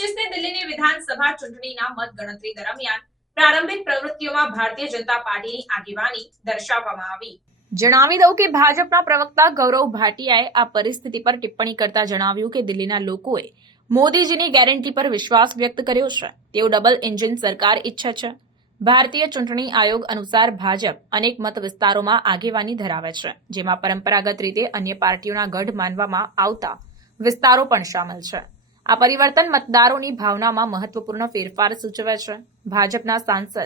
પચીસની દિલ્હીની વિધાનસભા ચૂંટણીના મતગણતરી દરમિયાન પ્રારંભિક પ્રવૃત્તિઓમાં ભારતીય જનતા પાર્ટીની આગેવાની દર્શાવવામાં આવી. જણાવી દઉં કે ભાજપના પ્રવક્તા ગૌરવ ભાટિયાએ આ પરિસ્થિતિ પર ટિપ્પણી કરતા જણાવ્યું કે દિલ્હીના લોકોએ મોદીજીની ગેરંટી પર વિશ્વાસ વ્યક્ત કર્યો છે. તેઓ ડબલ એન્જિન સરકાર ઈચ્છે છે. ભારતીય ચૂંટણી આયોગ અનુસાર ભાજપ અનેક મત વિસ્તારોમાં આગેવાની ધરાવે છે, જેમાં પરંપરાગત રીતે અન્ય પાર્ટીઓના ગઢ માનવામાં આવતા વિસ્તારો પણ સામેલ છે. આ પરિવર્તન મતદારોની ભાવનામાં મહત્વપૂર્ણ ફેરફાર સૂચવે છે. ભાજપના સાંસદ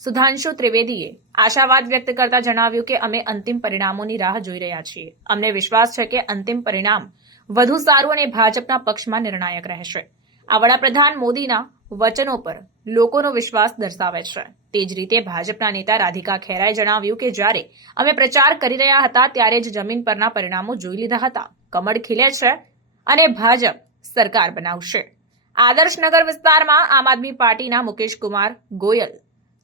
સુધાંશુ ત્રિવેદીએ આશાવાદ વ્યક્ત કરતા જણાવ્યું કે અમે અંતિમ પરિણામોની રાહ જોઈ રહ્યા છીએ. અમને વિશ્વાસ છે કે અંતિમ પરિણામ વધુ સારું અને ભાજપના પક્ષમાં નિર્ણાયક રહેશે. આ વડાપ્રધાન મોદીના વચનો પર લોકોનો વિશ્વાસ દર્શાવે છે. તે જ રીતે ભાજપના નેતા રાધિકા ખેરાએ જણાવ્યું કે જ્યારે અમે પ્રચાર કરી રહ્યા હતા ત્યારે જ જમીન પરના પરિણામો જોઈ લીધા હતા. કમળ ખીલે છે અને ભાજપ સરકાર બનાવશે. આદર્શનગર વિસ્તારમાં આમ આદમી પાર્ટીના મુકેશ કુમાર ગોયલ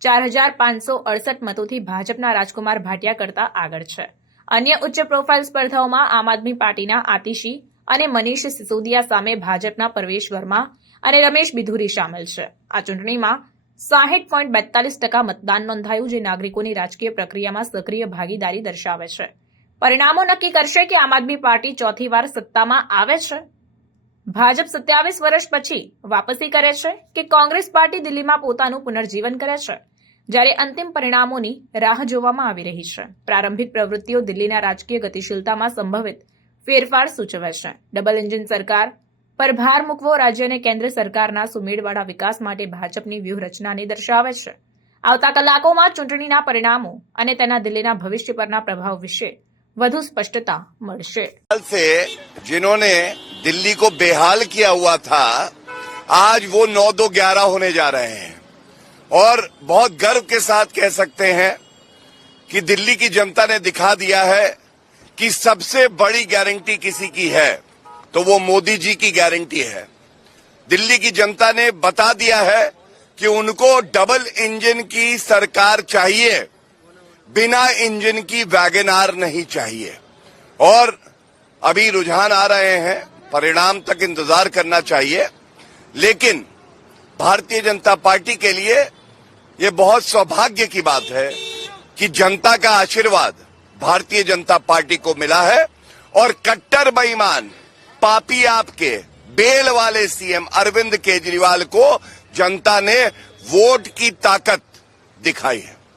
ચાર હજાર પાંચસો અડસઠ મતોથી ભાજપના રાજકુમાર ભાટિયા કરતા આગળ છે. અન્ય ઉચ્ચ પ્રોફાઇલ સ્પર્ધાઓમાં આમ આદમી પાર્ટીના આતિશી અને મનીષ સિસોદિયા સામે ભાજપના પરવેશ વર્મા અને રમેશ બિધુરી સામેલ છે. આ ચૂંટણીમાં સાહીઠ પોઈન્ટ બેતાલીસ ટકા મતદાન નોંધાયું જે નાગરિકોની રાજકીય પ્રક્રિયામાં સક્રિય ભાગીદારી દર્શાવે છે. પરિણામો નક્કી કરશે કે આમ આદમી પાર્ટી ચોથી વાર સત્તામાં આવે છે? ભાજપ સત્યાવીસ વર્ષ પછી વાપસી કરે છે કે કોંગ્રેસ પાર્ટી દિલ્હીમાં પોતાનું પુનર્જીવન કરે છે? જ્યારે અંતિમ પરિણામોની રાહ જોવામાં આવી રહી છે. પ્રારંભિક પ્રવૃત્તિઓ દિલ્હીના રાજકીય ગતિશીલતામાં સંભવિત ફેરફાર સૂચવે છે. ડબલ એન્જિન સરકાર પર ભાર મૂકવો રાજ્ય અને કેન્દ્ર સરકારના સુમેળવાળા વિકાસ માટે ભાજપની વ્યૂહરચનાને દર્શાવે છે. આવતા કલાકોમાં ચૂંટણીના પરિણામો અને તેના દિલ્હીના ભવિષ્ય પરના પ્રભાવ વિશે વધુ સ્પષ્ટતા મળશે. જિનોને दिल्ली को बेहाल किया हुआ था, आज वो नौ दो ग्यारह होने जा रहे हैं। और बहुत गर्व के साथ कह सकते हैं कि दिल्ली की जनता ने दिखा दिया है कि सबसे बड़ी गारंटी किसी की है तो वो मोदी जी की गारंटी है। दिल्ली की जनता ने बता दिया है कि उनको डबल इंजन की सरकार चाहिए, बिना इंजन की वैगनार नहीं चाहिए। और अभी रुझान आ रहे हैं परिणाम तक इंतज़ार करना चाहिए। लेकिन भारतीय जनता पार्टी के लिए ये बहुत सौभाग्य की बात है कि जनता का आशीर्वाद भारतीय जनता पार्टी को मिला है और कट्टर बेईमान, पापी आपके, बेल वाले सीएम अरविंद केजरीवाल को जनता ने वोट की ताकत दिखाई है।